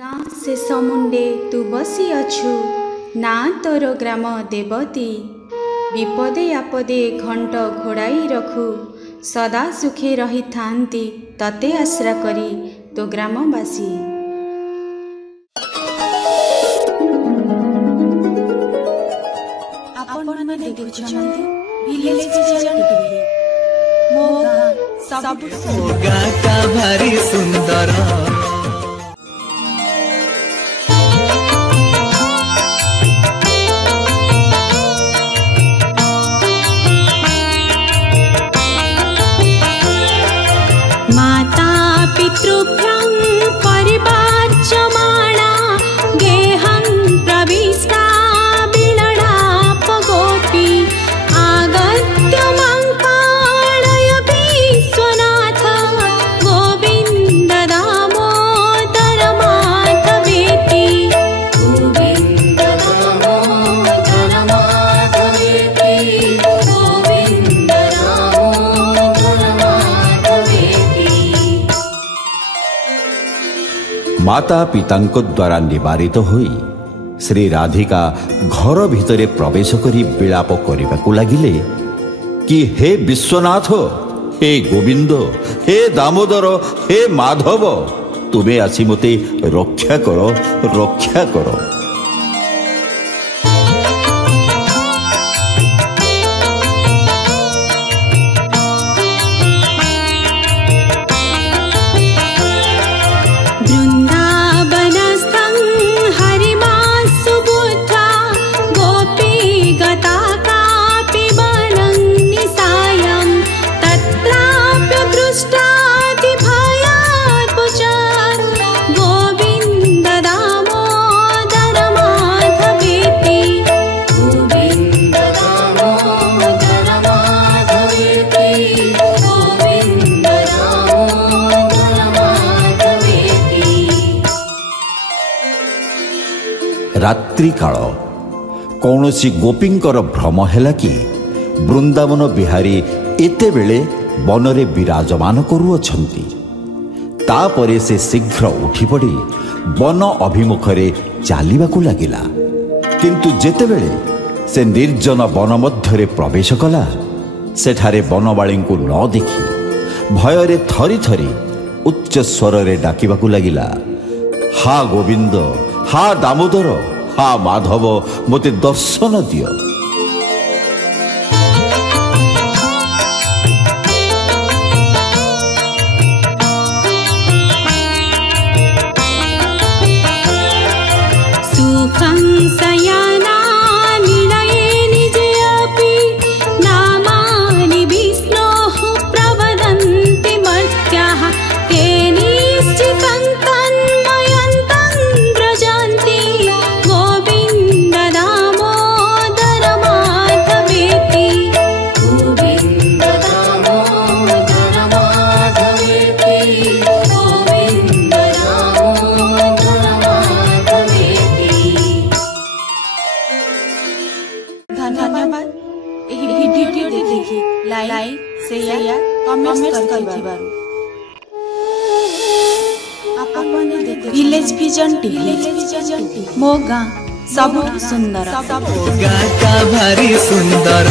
गाँ से समुंडे तू बसी अछु ना तोर ग्राम देवती विपदे आपदे घंट घोड़ाई रखु सदा सुखे रही थांती तते आश्रा करी तो ग्रामवासी। भारी सुंदर माता पितृभ्यं परिवार्यमाणा गेहं प्रविष्टा बिलडापगोपी आगत्य मां पालय विश्वनाथ गोविन्द दामोदर माधवेति गोविन्द दामोदर माधवेति गोविन्द दामोदर माधवेति। माता पितांको द्वारा निवारित होई श्री राधिका घर भितरे प्रवेश करी विलाप करने लगिले कि हे विश्वनाथ, हे गोविंद, हे दामोदर, हे माधव, तुमे आसी मते रक्षा करो, रक्षा करो। रात्रि काल कौनसी गोपींकर भ्रम हैला कि वृंदावन बिहारी एते बेले बनरे विराजमान करुअछंती। तापरे से शीघ्र उठी पड़ी वन अभिमुखरे चालिबाकु लागिला, किंतु जेतेबेले से निर्जन वन मध्यरे प्रवेश कला सेठारे बनवाळी को न देखी भयरे थरी थरी उच्च स्वर रे डाकिबाकु लागिला, हा गोविंद, हा दामोदर, हा माधव, मोते दर्शन दियो। सुखं सयाना निलये निजयपि नामानि विष्णोः प्रवदन्ति मर्त्याः ते निश्चितं तन्मयन्तं व्रजन्ति गोविन्द दामोदर माधवेति गोविन्द दामोदर माधवेति गोविन्द दामोदर माधवेति। धन्यवाद एही वीडियो देखि लाइक शेयर कमेंट करथिबारु। विलेज विजन टीवी मो गाँ सबुठ सुंदर भारी सुंदर।